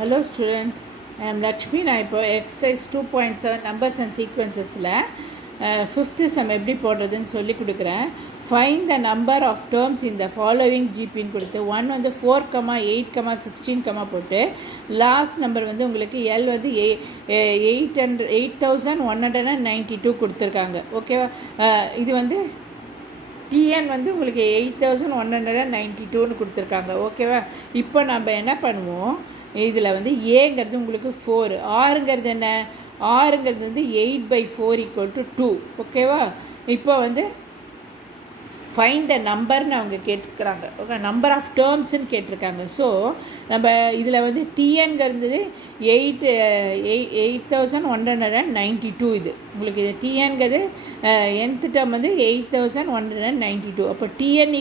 Hello students, I am Lakshmi. நான் இப்போ exercise 2.7 numbers and sequencesல fifth sum எப்படி போடுறதுன்னு சொல்லி கொடுக்குறேன். Find the number of terms in the following GPன்னு கொடுத்து 1 வந்து 4, 8, 16, போட்டு லாஸ்ட் நம்பர் வந்து உங்களுக்கு L வந்து 8192 கொடுத்துருக்காங்க. ஓகேவா? இது வந்து TN வந்து உங்களுக்கு 8192ன்னு கொடுத்துருக்காங்க. ஓகேவா? இப்போ நம்ம என்ன பண்ணுவோம், இதில் வந்து ஏங்கிறது உங்களுக்கு 4, ஆறுங்கிறது என்ன, ஆறுங்கிறது வந்து 8/4 = 2. ஓகேவா? இப்போ வந்து ஃபைண்ட் த நம்பர்னு அவங்க கேட்டுக்கிறாங்க. ஓகே, நம்பர் ஆஃப் டேர்ம்ஸ்ன்னு கேட்டிருக்காங்க. ஸோ நம்ம இதில் வந்து டிஎன்கிறது 8192. இது உங்களுக்கு இது டிஎன்கிறது nth டேர்ம் வந்து 8192. அப்போ டிஎன் =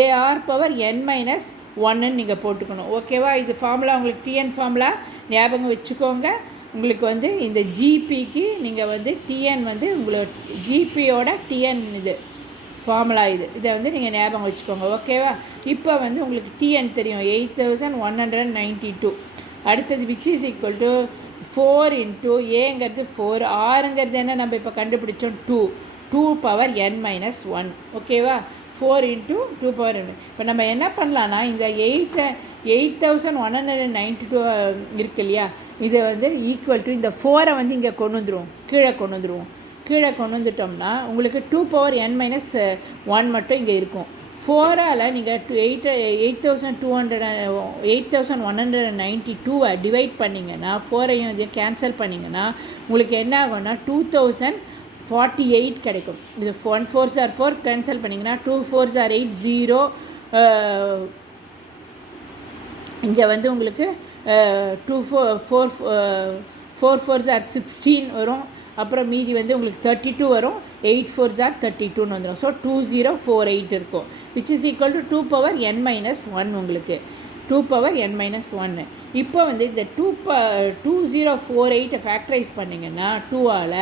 AR⁻n-1ன்னு நீங்கள் போட்டுக்கணும். ஓகேவா? இது ஃபார்முலா உங்களுக்கு டிஎன் ஃபார்முலா ஞாபகம் வச்சுக்கோங்க. உங்களுக்கு வந்து இந்த ஜிபிக்கு நீங்கள் வந்து டிஎன் வந்து உங்களுக்கு ஜிபியோட டிஎன் இது ஃபார்முலா இதை வந்து நீங்கள் ஞாபகம் வச்சுக்கோங்க. ஓகேவா? இப்போ வந்து உங்களுக்கு டிஎன் தெரியும் 8192. அடுத்தது which is equal to 4 into ஏங்கிறது 4, ஆறுங்கிறது என்ன நம்ம இப்போ கண்டுபிடிச்சோம் 2^n-1. ஓகேவா? 4 into 2^n. இப்போ நம்ம என்ன பண்ணலான்னா இந்த 8192 இருக்கு இல்லையா, இதை வந்து ஈக்குவல் டு இந்த 4 வந்து இங்கே கொண்டு வந்துடுவோம், கீழே கொண்டு வந்துட்டோம்னா உங்களுக்கு 2^n-1 மட்டும் இங்கே இருக்கும். 4ஆல் நீங்கள் 8192 டிவைட் பண்ணிங்கன்னா 4ஐயும் இதையும் கேன்சல் பண்ணிங்கன்னா உங்களுக்கு என்ன ஆகும்னா 2048 கிடைக்கும். இது 1 4s are 4 கேன்சல் பண்ணிங்கன்னா 2 4s are 8 0. இங்கே வந்து உங்களுக்கு 4 4s are 16 வரும். அப்புறம் மீதி வந்து உங்களுக்கு 32 வரும். 8 4s are 32ன்னு வந்துடும். ஸோ 2048 இருக்கும். which is equal to 2^n-1 உங்களுக்கு 2^n-1. இப்போ வந்து இந்த 2048 ஃபேக்டரைஸ் பண்ணிங்கன்னா 2ஆல்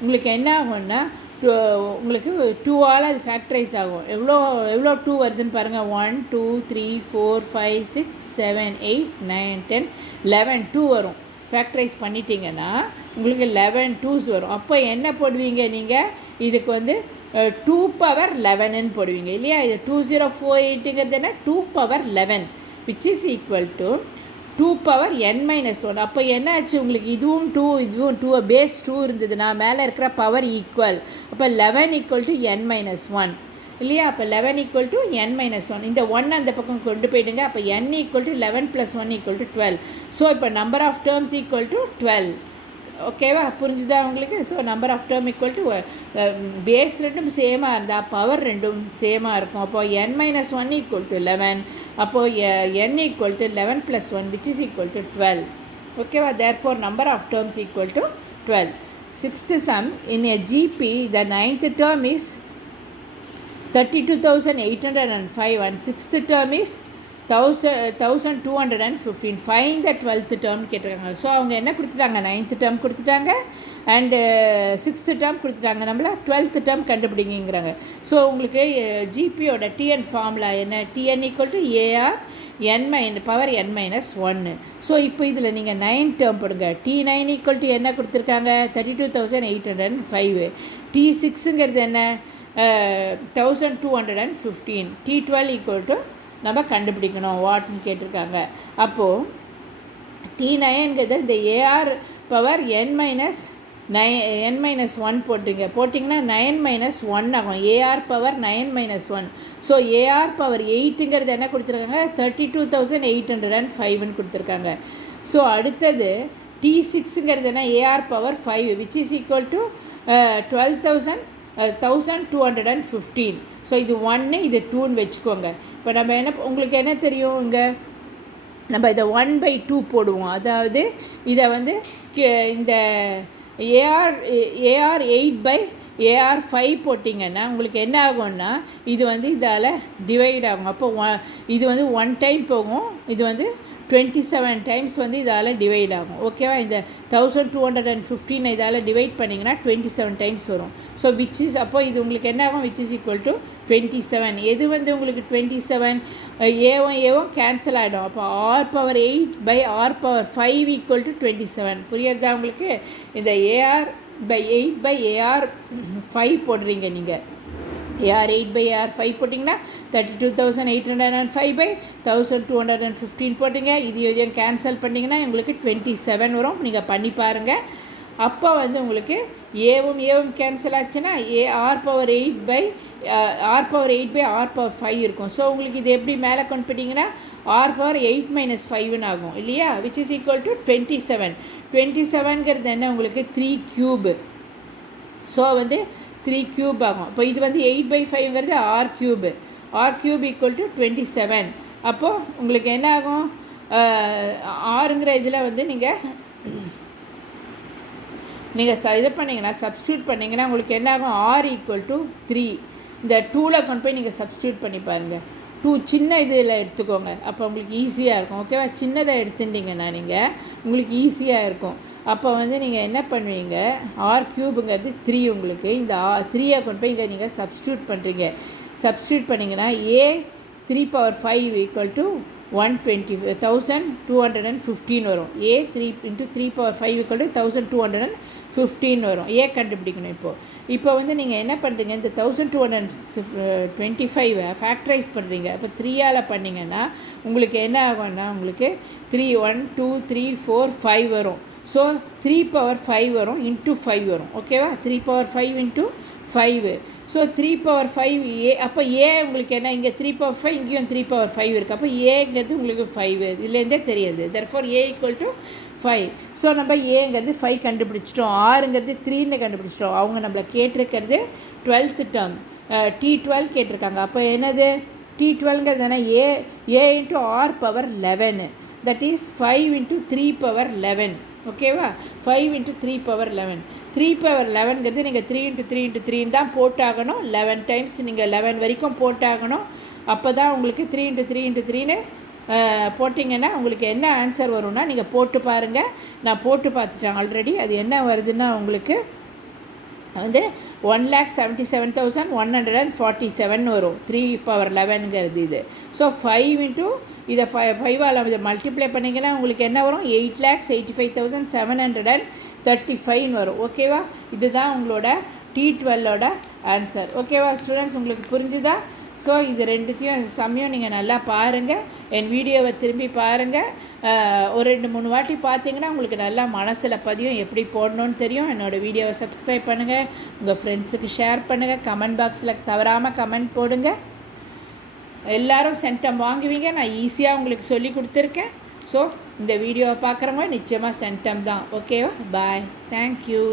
உங்களுக்கு என்ன ஆகும்னா உங்களுக்கு 2ஆல் அது ஃபேக்டரைஸ் ஆகும். எவ்வளோ 2 வருதுன்னு பாருங்கள். 1 2 3 4 5 6 7 8 9 10 11 2 வரும். ஃபேக்டரைஸ் பண்ணிட்டீங்கன்னா உங்களுக்கு 11 2s வரும். அப்போ என்ன போடுவீங்க நீங்கள், இதுக்கு வந்து 2^11ன்னு போடுவீங்க இல்லையா. இது 2048ங்கிறது என்ன 2^11 which is equal to 2^n-1. அப்போ என்ன ஆச்சு உங்களுக்கு, இதுவும் 2 பேஸ் 2 இருந்ததுன்னா மேலே இருக்கிற பவர் ஈக்குவல். அப்போ 11 = n-1 இல்லையா. அப்போ 11 = n-1. இந்த 1 அந்த பக்கம் கொண்டு போயிடுங்க. அப்போ n = 11 + 1 = 12. ஸோ இப்போ நம்பர் ஆஃப் டேர்ம்ஸ் = 12. ஓகேவா? புரிஞ்சுதா உங்களுக்கு? So number of term = base ரெண்டும் சேமாக இருந்தால் பவர் ரெண்டும் சேமாக இருக்கும். அப்போது n-1 = 11. அப்போது n = 11 + 1 which is equal to 12. ஓகேவா? therefore number of terms = 12. Sixth sum, in a GP the ninth term is 32,805 and sixth term is 1,215. Find the 12th term கேட்டிருக்காங்க. ஸோ அவங்க என்ன கொடுத்துட்டாங்க, 9th டேர்ம் கொடுத்துட்டாங்க அண்டு 6th டேர்ம் கொடுத்துட்டாங்க. நம்மள 12th term கண்டுபிடிங்கிறாங்க. So உங்களுக்கு ஜிபியோட TN formula என்ன, TN = AR⁻n-1. So இப்போ இதில் நீங்கள் 9 டேர்ம் போடுங்க. T9 = என்ன கொடுத்துருக்காங்க 32,805. T6ங்கிறது என்ன 1,215. T12 = நம்ம கண்டுபிடிக்கணும் வாட்னு கேட்டிருக்காங்க. அப்போது T9ங்கிறது இந்த AR⁻n-1 போட்டிங்கன்னா 9-1 ஆகும். AR⁻9-1. ஸோ AR⁻8ங்கிறது என்ன கொடுத்துருக்காங்க 32,805ன்னு கொடுத்துருக்காங்க. ஸோ அடுத்தது T6ங்கிறது என்ன AR⁻5 which is equal to 1,215. So இது 1 இது 2ன்னு வச்சுக்கோங்க. இப்போ நம்ம உங்களுக்கு என்ன தெரியும், இங்கே நம்ம இதை 1/2 போடுவோம். அதாவது இதை வந்து இந்த AR8/AR5 போட்டிங்கன்னா உங்களுக்கு என்ன ஆகும்னா இது வந்து இதால் டிவைட் ஆகும். அப்போ இது வந்து 1 டைம் போகும், இது வந்து 27 டைம்ஸ் வந்து இதால் டிவைட் ஆகும். ஓகேவா? இந்த 1215 இதால் டிவைட் பண்ணிங்கன்னா 27 டைம்ஸ் வரும். ஸோ விச் இஸ் அப்போ இது உங்களுக்கு என்ன ஆகும்? Which is equal to 27. எது வந்து உங்களுக்கு 27? ஏவும் கேன்சல் ஆகிடும். அப்போ r⁴ ஈக்குவல் டு 27. புரியுதா உங்களுக்கு? இந்த AR/8/AR5 போடுறீங்க நீங்கள். AR8/AR5 போட்டிங்கன்னா 32,805/1215 போட்டிங்க. இதையும் கேன்சல் பண்ணிங்கன்னா உங்களுக்கு 27 வரும். நீங்கள் பண்ணி பாருங்கள். அப்போ வந்து உங்களுக்கு ஏவும் கேன்சல் ஆச்சுன்னா r⁴8/r⁴5 இருக்கும். ஸோ உங்களுக்கு இது எப்படி மேலே கொண்டு போட்டிங்கன்னா r⁴8 - 5 ஆகும் இல்லையா? Which is equal to 27. 27ங்கிறது என்ன உங்களுக்கு? 3³ ஸோ வந்து 3³ ஆகும். இப்போ இது வந்து 8/5ங்கிறது r³ ஈக்குவல் டு 27. அப்போது உங்களுக்கு என்ன ஆகும்? ஆறுங்கிற இதில் வந்து நீங்கள் இது பண்ணிங்கன்னா சப்ஸ்டியூட் பண்ணிங்கன்னா உங்களுக்கு என்ன ஆகும்? r equal to 3. இந்த 2ல் கொண்டு போய் நீங்கள் சப்ஸ்டியூட் பண்ணி பாருங்கள். 2 சின்ன இதில் எடுத்துக்கோங்க. அப்போ உங்களுக்கு ஈஸியாக இருக்கும். ஓகேவா? சின்னதை எடுத்துட்டிங்கன்னா நீங்கள் உங்களுக்கு ஈஸியாக இருக்கும். அப்போ வந்து நீங்கள் என்ன பண்ணுவீங்க? r⁵ 3 உங்களுக்கு இந்த 3ஐ கொண்டு போய் இங்கே நீங்கள் சப்ஸ்டியூட் பண்ணுறீங்க. சப்ஸ்டியூட் பண்ணிங்கன்னா a⁵5 ஈக்குவல் டு 1215 வரும். a3 × 3⁵5 ஈக்குவல் டு 1215 வரும். கண்டுபிடிக்கணும். இப்போ வந்து நீங்கள் என்ன பண்ணுறீங்க? இந்த 1225 ஃபேக்டரைஸ் பண்ணுறீங்க. அப்போ 3ஆல் பண்ணிங்கன்னா உங்களுக்கு என்ன ஆகும்னா உங்களுக்கு 3 1 2 3 4 5 வரும். ஸோ 3⁵5 வரும் இன்ட்டு 5 வரும். ஓகேவா? 3⁵5 × 5. ஸோ 3⁵5 அப்போ உங்களுக்கு என்ன? இங்கே 3⁵5 இங்கேயும் 3⁵5 இருக்குது. அப்போ ஏங்கிறது உங்களுக்கு 5 இதுலேருந்தே தெரியுது. therefore a equal to 5. So நம்ம ஏங்கிறது 5 கண்டுபிடிச்சிட்டோம். ஆறுங்கிறது 3ன்னு கண்டுபிடிச்சிட்டோம். அவங்க நம்மளை கேட்டிருக்கிறது 12th டேர்ம் T12 கேட்டிருக்காங்க. அப்போ என்னது? T12ங்கிறது என்ன? a × r⁴11 that is 5 × 3⁴11. ஓகேவா? 5 × 3⁴11. 3⁴11ங்கிறது நீங்கள் 3 × 3 × 3 தான் போட்டாகணும். 11 டைம்ஸ் நீங்கள் 11 வரைக்கும் போட்டாகணும். அப்போ தான் உங்களுக்கு 3 × 3 × 3ன்னு போட்டிங்கன்னா உங்களுக்கு என்ன ஆன்சர் வரும்னா நீங்கள் போட்டு பாருங்கள். நான் போட்டு பார்த்துட்டேன் ஆல்ரெடி. அது என்ன வருதுன்னா உங்களுக்கு வந்து 1,77,147 வரும். 3⁴11ங்கிறது இது. ஸோ 5 × இதை 5ஆல் இதை மல்டிப்ளை பண்ணிங்கன்னா உங்களுக்கு என்ன வரும்? 8,85,735 வரும். ஓகேவா? இதுதான் உங்களோட T12ஓட ஆன்சர். ஓகேவா ஸ்டூடெண்ட்ஸ்? உங்களுக்கு புரிஞ்சுதா? ஸோ இது ரெண்டுத்தையும் சமயம் நீங்கள் நல்லா பாருங்கள். என் வீடியோவை திரும்பி பாருங்கள். ஒரு 2-3 வாட்டி பார்த்தீங்கன்னா உங்களுக்கு நல்லா மனசில் பதியும். எப்படி போடணும்னு தெரியும். என்னோடய வீடியோவை சப்ஸ்கிரைப் பண்ணுங்கள். உங்கள் ஃப்ரெண்ட்ஸுக்கு ஷேர் பண்ணுங்கள். கமெண்ட் பாக்ஸில் தவறாமல் கமெண்ட் போடுங்க. எல்லோரும் சென்டம் வாங்குவீங்க. நான் ஈஸியாக உங்களுக்கு சொல்லி கொடுத்துருக்கேன். ஸோ இந்த வீடியோவை பார்க்குறவங்க நிச்சயமாக சென்டம் தான். ஓகேவா? பாய். தேங்க்யூ.